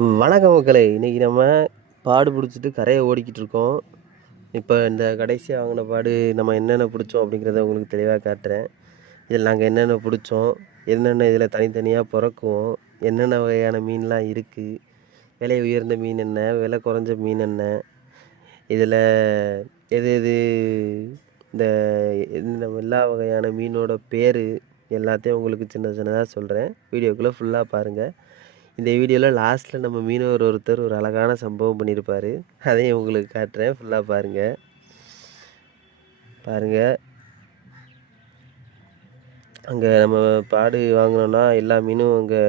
வணக்கம் மக்களே. இன்றைக்கி நம்ம பாடு பிடிச்சிட்டு கரையை ஓடிக்கிட்டு இருக்கோம். இப்போ இந்த கடைசியாக வாங்கின பாடு நம்ம என்னென்ன பிடிச்சோம் அப்படிங்கிறத உங்களுக்கு தெளிவாக காட்டுறேன். இதில் நாங்கள் என்னென்ன பிடிச்சோம், என்னென்ன இதில் தனித்தனியாக பிறக்குவோம், என்னென்ன வகையான மீன்லாம் இருக்குது, விலை உயர்ந்த மீன் என்ன, விலை குறைஞ்ச மீன் என்ன, இதில் எது எது இந்த எல்லா வகையான மீனோட பேர் எல்லாத்தையும் உங்களுக்கு சின்ன சின்னதாக சொல்கிறேன். வீடியோக்குள்ளே ஃபுல்லாக பாருங்கள். இந்த வீடியோவில் லாஸ்ட்டில் நம்ம மீனவர் ஒருத்தர் ஒரு அழகான சம்பவம் பண்ணியிருப்பார். அதையும் உங்களுக்கு காட்டுறேன், ஃபுல்லாக பாருங்கள். அங்கே நம்ம பாடு வாங்கினோன்னா எல்லா மீனும் அங்கே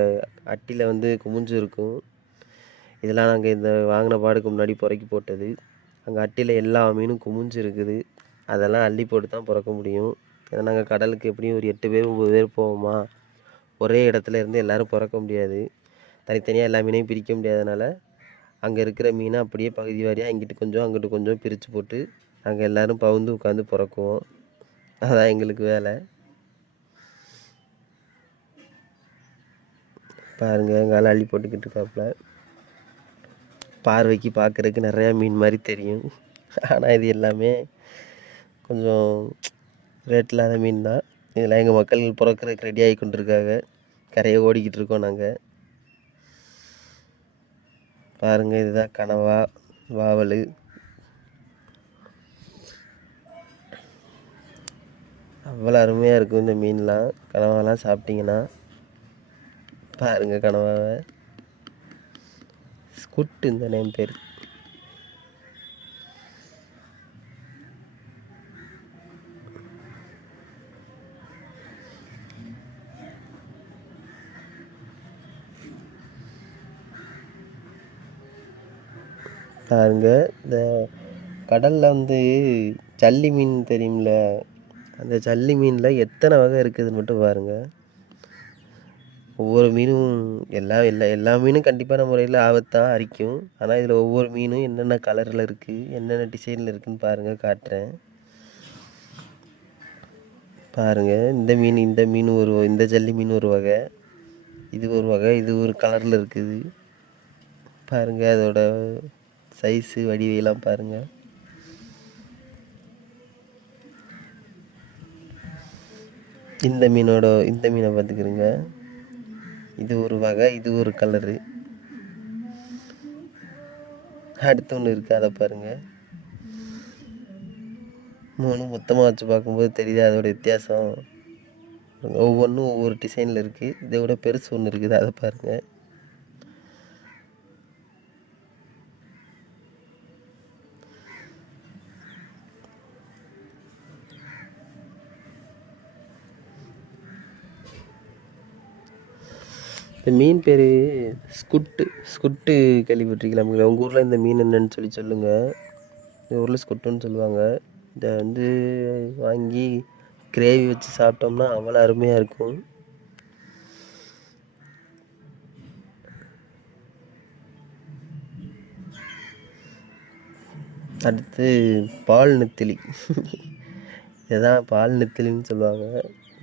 அட்டியில் வந்து குமிஞ்சு இருக்கும். இதெல்லாம் நாங்கள் இந்த வாங்கின பாடுக்கு முன்னாடி புறக்கி போட்டது. அங்கே அட்டியில் எல்லா மீனும் குமிஞ்சு இருக்குது. அதெல்லாம் அள்ளி போட்டு தான் பிறக்க முடியும். ஏன்னா நாங்கள் கடலுக்கு எப்படியும் ஒரு 8 பேர் 9 பேர் போவோமா, ஒரே இடத்துல இருந்து எல்லோரும் பிறக்க முடியாது. தனித்தனியாக எல்லா மீனையும் பிரிக்க முடியாதனால அங்கே இருக்கிற மீனை அப்படியே பகுதி வாரியாக இங்கிட்டு கொஞ்சம் அங்கிட்டு கொஞ்சம் பிரித்து போட்டு நாங்கள் எல்லோரும் பவுந்து உட்காந்து பிறக்குவோம். அதான் எங்களுக்கு வேலை. பாருங்கள், எங்கள் அள்ளி போட்டுக்கிட்டு இருக்காப்புல. பார்வைக்கு பார்க்குறதுக்கு நிறையா மீன் மாதிரி தெரியும். ஆனால் இது எல்லாமே கொஞ்சம் ரேட் இல்லாத மீன் தான். இதில் எங்கள் மக்கள் பிறக்கிறதுக்கு ரெடி ஆகி கொண்டிருக்காங்க. கரையை ஓடிக்கிட்டு இருக்கோம் நாங்கள். பாருங்கள், இதுதான் கனவா, வாவல். அவ்வளோ அருமையாக இருக்கும் இந்த மீன்லாம். கனவாலாம் சாப்பிட்டிங்கன்னா பாருங்கள் கனவாவை. ஸ்குட் இந்த நேம் பேர். பாருங்க, இந்த கடலில் வந்து ஜல்லி மீன் தெரியும்ல, அந்த ஜல்லி மீனில் எத்தனை வகை இருக்குதுன்னு மட்டும் பாருங்கள். ஒவ்வொரு மீனும் எல்லா மீனும் கண்டிப்பான முறையில் ஆபத்தாக அரிக்கும். ஆனால் இதில் ஒவ்வொரு மீனும் என்னென்ன கலரில் இருக்குது, என்னென்ன டிசைனில் இருக்குதுன்னு பாருங்கள், காட்டுறேன். பாருங்கள், இந்த மீன் இந்த ஜல்லி மீன் ஒரு வகை, இது ஒரு வகை, இது ஒரு கலரில் இருக்குது. பாருங்கள், அதோட சைஸு வடிவையெல்லாம் பாருங்கள். இந்த மீனை பார்த்துக்கிறங்க. இது ஒரு வகை, இது ஒரு கலரு. அடுத்து ஒன்று இருக்குது, அதை பாருங்கள். 3 மொத்தமாக வச்சு பார்க்கும்போது தெரியுது அதோட வித்தியாசம். ஒவ்வொன்றும் ஒவ்வொரு டிசைனில் இருக்குது. இதை விட பெருசு ஒன்று இருக்குது, அதை பாருங்கள். இந்த மீன் பேர் ஸ்குட்டு கேள்விப்பட்டிருக்கீங்களா? உங்கள் ஊரில் இந்த மீன் என்னன்னு சொல்லுங்கள். எங்கள் ஊரில் ஸ்குட்டுன்னு சொல்லுவாங்க. இதை வந்து வாங்கி கிரேவி வச்சு சாப்பிட்டோம்னா அவ்வளோ அருமையாக இருக்கும். அடுத்து பால் நெத்திலி. இதுதான் பால் நெத்திலின்னு சொல்லுவாங்க.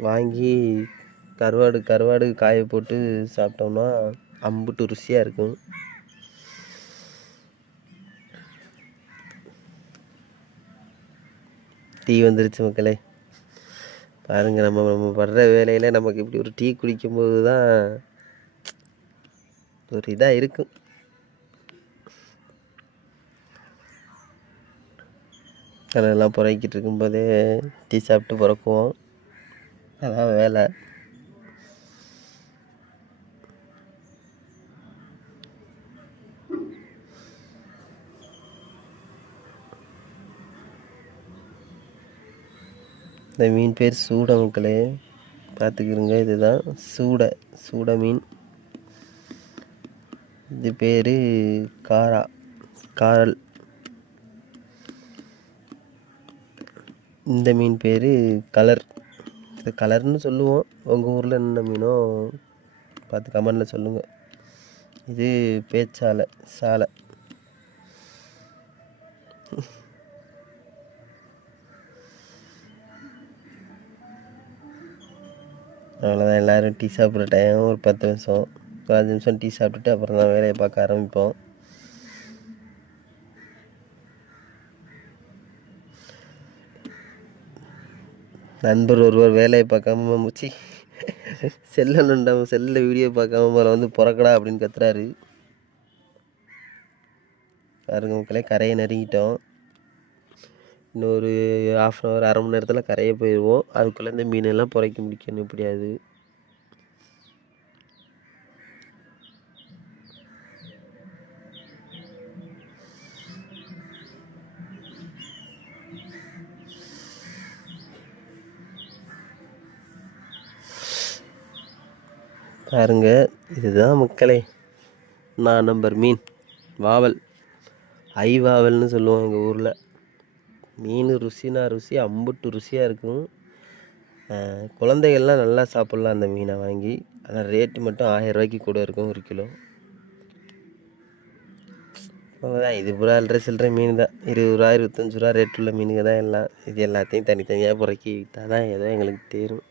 வாங்கி கருவாடு காய போட்டு சாப்பிட்டோம்னா அம்புட்டு ருசியாக இருக்கும். டீ வந்துருச்சு மக்களே. பாருங்கள், நம்ம படுற வேலையில் நமக்கு இப்படி ஒரு டீ குடிக்கும்போது தான் ஒரு இதாக இருக்கும். கடலெல்லாம் புறக்கிட்டு இருக்கும்போதே டீ சாப்பிட்டு பிறக்குவோம். அதான் வேலை. இந்த மீன் பேர் சூடை மக்களே, பார்த்துக்கிருங்க. இதுதான் சூடை மீன். இது பேர் காரல். இந்த மீன் பேர் கலர். இது கலர்னு சொல்லுவோம். உங்கள் ஊரில் என்ன மீனோ பார்த்து கமெண்டில் சொல்லுங்கள். இது சாலை. அவ்வளோதான், எல்லோரும் டீ சாப்பிட்ற டைம் ஒரு 10 நிமிஷம். ஒரு 5 நிமிஷம் டீ சாப்பிட்டுட்டு அப்புறம் தான் வேலையை பார்க்க ஆரம்பிப்போம். நண்பர் ஒருவர் வேலையை பார்க்காம முச்சி செல்லை நோண்டாமல் செல்லில் வீடியோ பார்க்காம மேலே வந்து பிறக்கடா அப்படின்னு கத்துறாரு. பாருங்க மக்களே, கரையை நெருங்கிட்டோம். இன்னொரு 1/2 அன் ஹவர், அரை மணி நேரத்தில் கரையை போயிடுவோம். அதுக்குள்ளே இந்த மீனெல்லாம் புறக்கி முடிக்கணும் எப்படியாது. பாருங்க, இதுதான் மக்களே நான் நம்பர் மீன் வாவல், வாவல்னு சொல்லுவோம் எங்கள் ஊரில். மீன் ருசினா ருசி, அம்புட்டு ருசியாக இருக்கும். குழந்தைகள்லாம் நல்லா சாப்பிட்லாம் அந்த மீனை வாங்கி. ஆனால் ரேட்டு மட்டும் 1000 ரூபாய்க்கு கூட இருக்கும் 1 கிலோ. அவ்வளோதான். இது பூரா அல்ற சில்லற மீன் தான். 20 ரூபா 25 ரூபா ரேட் உள்ள மீனுங்க தான் எல்லாம். இது எல்லாத்தையும் தனித்தனியாக புறக்கி விற்றா தான் ஏதோ எங்களுக்கு தேரும்.